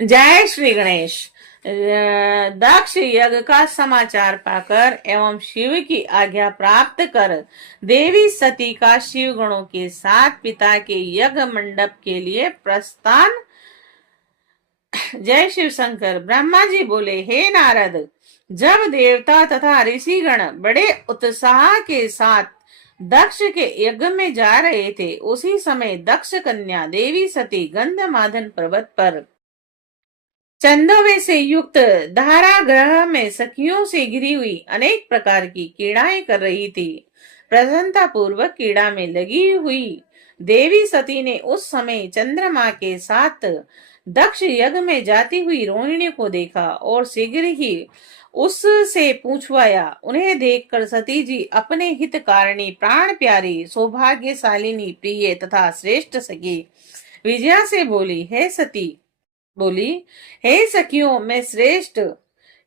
जय श्री गणेश। दक्ष यज्ञ का समाचार पाकर एवं शिव की आज्ञा प्राप्त कर देवी सती का शिव गणों के साथ पिता के यज्ञ मंडप के लिए प्रस्थान। जय शिव शंकर। ब्रह्मा जी बोले, हे नारद, जब देवता तथा ऋषिगण बड़े उत्साह के साथ दक्ष के यज्ञ में जा रहे थे, उसी समय दक्ष कन्या देवी सती गंधमादन पर्वत पर चंदोवे से युक्त धारा ग्रह में सखियों से घिरी हुई अनेक प्रकार की क्रीड़ाएं कर रही थी। प्रसन्नता पूर्वक क्रीड़ा में लगी हुई देवी सती ने उस समय चंद्रमा के साथ दक्ष यज्ञ में जाती हुई रोहिणी को देखा और शीघ्र ही उससे पूछवाया। उन्हें देखकर सती जी अपने हितकारिणी, प्राण प्यारी, सौभाग्यशालिनी, प्रिय तथा श्रेष्ठ सखी विजया से बोली, हे सती बोली, हे सखियों में श्रेष्ठ,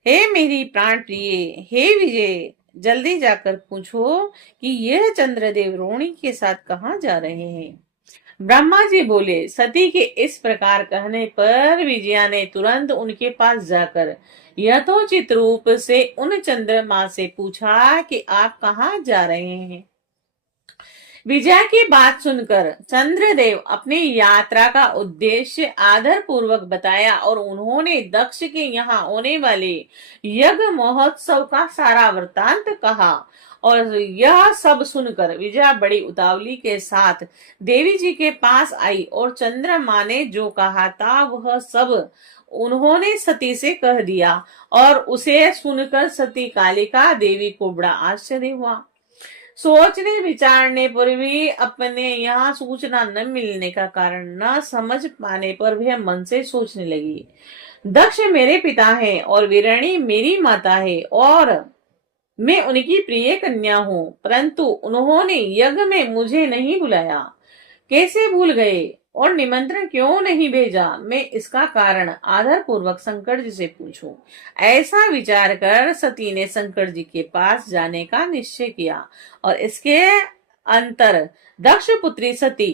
हे मेरी प्राण प्रिय, हे विजय, जल्दी जाकर पूछो कि यह चंद्रदेव रोहिणी के साथ कहाँ जा रहे हैं। ब्रह्मा जी बोले, सती के इस प्रकार कहने पर विजया ने तुरंत उनके पास जाकर यथोचित रूप से उन चंद्रमा से पूछा कि आप कहाँ जा रहे हैं। विजय की बात सुनकर चंद्रदेव अपनी यात्रा का उद्देश्य आदर पूर्वक बताया और उन्होंने दक्ष के यहाँ होने वाले यज्ञ महोत्सव का सारा वृतांत कहा। और यह सब सुनकर विजया बड़ी उतावली के साथ देवी जी के पास आई और चंद्रमा ने जो कहा था वह सब उन्होंने सती से कह दिया। और उसे सुनकर सती कालिका देवी को बड़ा आश्चर्य हुआ। सोचने विचारने पर भी अपने यहाँ सूचना न मिलने का कारण न समझ पाने पर वह मन से सोचने लगी, दक्ष मेरे पिता है और वीरणी मेरी माता है और मैं उनकी प्रिय कन्या हूँ, परंतु उन्होंने यज्ञ में मुझे नहीं बुलाया। कैसे भूल गए और निमंत्रण क्यों नहीं भेजा? मैं इसका कारण आदर पूर्वक शंकर जी से पूछूं। ऐसा विचार कर सती ने शंकर जी के पास जाने का निश्चय किया और इसके अंतर दक्ष पुत्री सती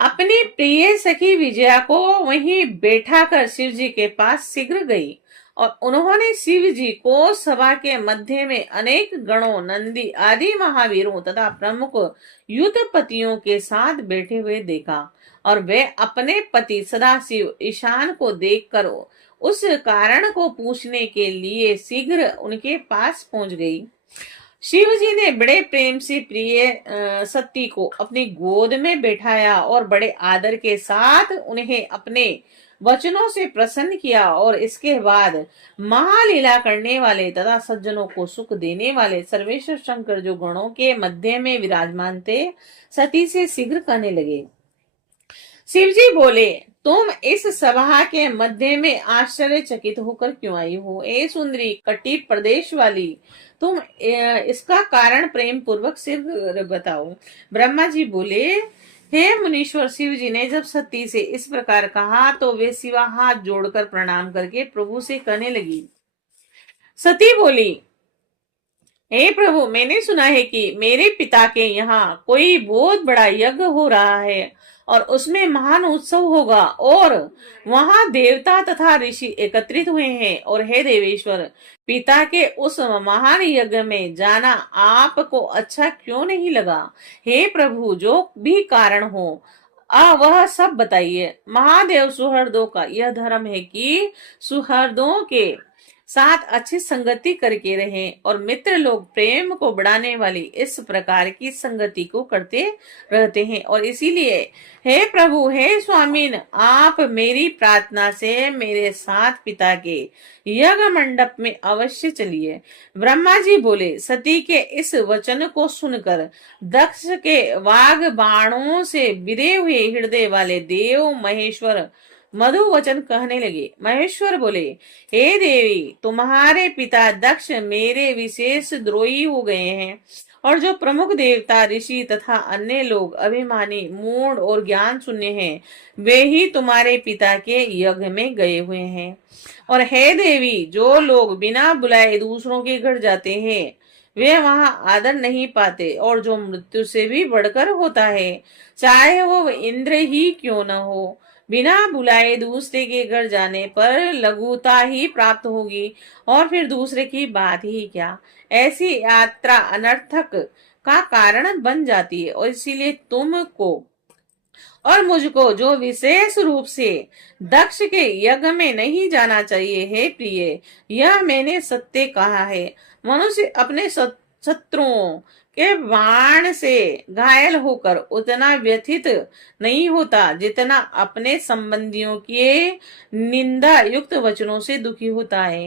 अपनी प्रिय सखी विजया को वहीं बैठा कर शिव जी के पास शीघ्र गई और उन्होंने शिव जी को सभा के मध्य में अनेक गणों, नंदी आदि महावीरों तथा प्रमुख युद्धपतियों के साथ बैठे हुए देखा और वे अपने पति सदाशिव ईशान को देखकर उस कारण को पूछने के लिए शीघ्र उनके पास पहुंच गई। शिव जी ने बड़े प्रेम से प्रिय सती को अपनी गोद में बैठाया और बड़े आदर के साथ उन्हें अपने वचनों से प्रसन्न किया और इसके बाद महालीला करने वाले तथा सज्जनों को सुख देने वाले सर्वेश्वर शंकर जो गणों के मध्य में विराजमान थे, सती से शीघ्र कहने लगे। शिव जी बोले, तुम इस सभा के मध्य में आश्चर्यचकित होकर क्यों आई हो? ए सुंदरी कटी प्रदेश वाली, तुम इसका कारण प्रेम पूर्वक शीघ्र बताओ। ब्रह्मा जी बोले, हे मुनीश्वर, शिव जी ने जब सती से इस प्रकार कहा तो वे शिवा हाथ जोड़कर प्रणाम करके प्रभु से कहने लगी। सती बोली, हे प्रभु, मैंने सुना है कि मेरे पिता के यहाँ कोई बहुत बड़ा यज्ञ हो रहा है और उसमें महान उत्सव होगा और वहां देवता तथा ऋषि एकत्रित हुए हैं। और हे देवेश्वर, पिता के उस महान यज्ञ में जाना आपको अच्छा क्यों नहीं लगा? हे प्रभु, जो भी कारण हो वह सब बताइए। महादेव सुहृदों का यह धर्म है कि सुहृदों के साथ अच्छी संगति करके रहें और मित्र लोग प्रेम को बढ़ाने वाली इस प्रकार की संगति को करते रहते हैं। और इसीलिए हे प्रभु, हे स्वामीन, आप मेरी प्रार्थना से मेरे साथ पिता के यज्ञ मंडप में अवश्य चलिए। ब्रह्मा जी बोले, सती के इस वचन को सुनकर दक्ष के वाग बाणों से बिरे हुए हृदय वाले देव महेश्वर मधु वचन कहने लगे। महेश्वर बोले, हे देवी, तुम्हारे पिता दक्ष मेरे विशेष द्रोही हो गए हैं और जो प्रमुख देवता, ऋषि तथा अन्य लोग अभिमानी, मूढ़ और ज्ञान शून्य हैं, वे ही तुम्हारे पिता के यज्ञ में गए हुए हैं। और हे देवी, जो लोग बिना बुलाए दूसरों के घर जाते हैं वे वहां आदर नहीं पाते और जो मृत्यु से भी बढ़कर होता है, चाहे वो इंद्र ही क्यों न हो, बिना बुलाए दूसरे के घर जाने पर लघुता ही प्राप्त होगी और फिर दूसरे की बात ही क्या। ऐसी यात्रा अनर्थक का कारण बन जाती है और इसीलिए तुमको और मुझको जो विशेष रूप से दक्ष के यज्ञ में नहीं जाना चाहिए। हे प्रिय, यह मैंने सत्य कहा है। मनुष्य अपने शत्रुओं के बाण से घायल होकर उतना व्यथित नहीं होता जितना अपने संबंधियों के निंदा युक्त वचनों से दुखी होता है।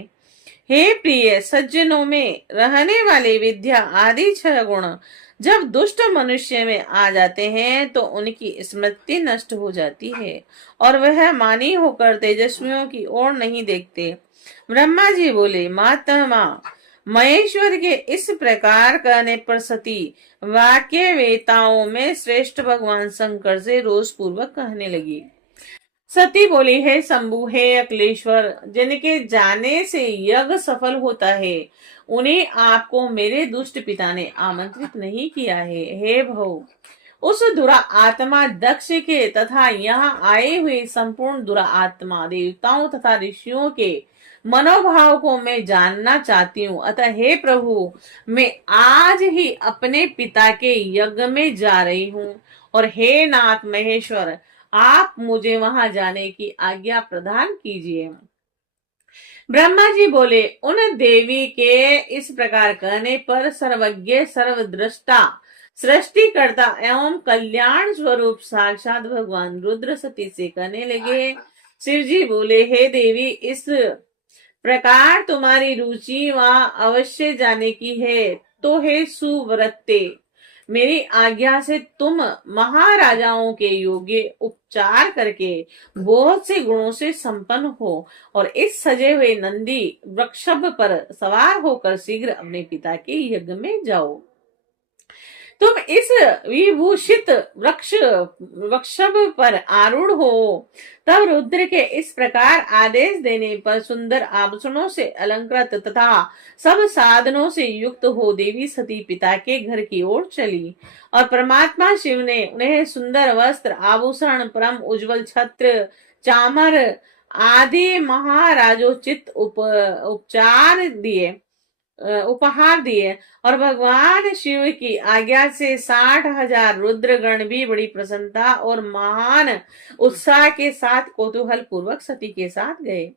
हे प्रिय, सज्जनों में रहने वाले विद्या आदि 6 गुण जब दुष्ट मनुष्य में आ जाते हैं तो उनकी स्मृति नष्ट हो जाती है और वह मानी होकर तेजस्वियों की ओर नहीं देखते। ब्रह्मा जी बोले, महात्मा महेश्वर के इस प्रकार कहने पर सती वाक्य वेताओं में श्रेष्ठ भगवान शंकर से रोष पूर्वक कहने लगी। सती बोली, हे शंभु, हे अखिलेश्वर, जिनके जाने से यज्ञ सफल होता है उन्हें आपको मेरे दुष्ट पिता ने आमंत्रित नहीं किया है। हे भव, उस दुरा आत्मा दक्ष के तथा यहाँ आए हुए संपूर्ण दुरा आत्मा देवताओं तथा ऋषियों के मनोभाव को मैं जानना चाहती हूँ। अतः हे प्रभु, मैं आज ही अपने पिता के यज्ञ में जा रही हूँ और हे नाथ महेश्वर, आप मुझे वहां जाने की आज्ञा प्रदान कीजिए। ब्रह्मा जी बोले, उन देवी के इस प्रकार कहने पर सर्वज्ञ सर्वद्रष्टा सृष्टिकर्ता एवं कल्याण स्वरूप साक्षात भगवान रुद्र सती से कहने लगे। शिव जी बोले, हे देवी, इस प्रकार तुम्हारी रुचि वहां अवश्य जाने की है तो हे सुव्रते, मेरी आज्ञा से तुम महाराजाओं के योग्य उपचार करके बहुत से गुणों से संपन्न हो और इस सजे हुए नंदी वृक्षभ पर सवार होकर शीघ्र अपने पिता के यज्ञ में जाओ। तुम इस विभूषित वृक्षभ पर आरूढ़ हो। तब रुद्र के इस प्रकार आदेश देने पर सुंदर आभूषणों से अलंकृत तथा सब साधनों से युक्त हो देवी सती पिता के घर की ओर चली और परमात्मा शिव ने उन्हें सुंदर वस्त्र, आभूषण, परम उज्जवल छत्र, चामर आदि महाराजोचित उपहार दिए और भगवान शिव की आज्ञा से 60,000 रुद्रगण भी बड़ी प्रसन्नता और महान उत्साह के साथ कौतूहल पूर्वक सती के साथ गए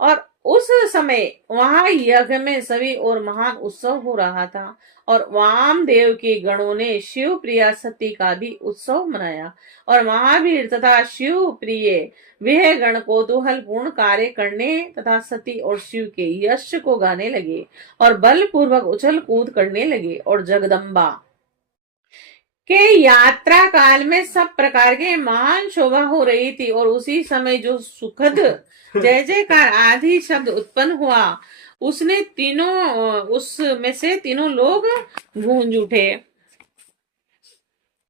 और उस समय वहां यज्ञ में सभी और महान उत्सव हो रहा था और वामदेव के गणों ने शिव प्रिया सती का भी उत्सव मनाया और महावीर तथा शिव प्रिय वह गण कौतूहल पूर्ण कार्य करने तथा सती और शिव के यश को गाने लगे और बलपूर्वक उछल कूद करने लगे और जगदम्बा के यात्रा काल में सब प्रकार के महान शोभा हो रही थी और उसी समय जो सुखद जय जयकार आदि शब्द उत्पन्न हुआ उसमें से तीनों लोग गूंज उठे।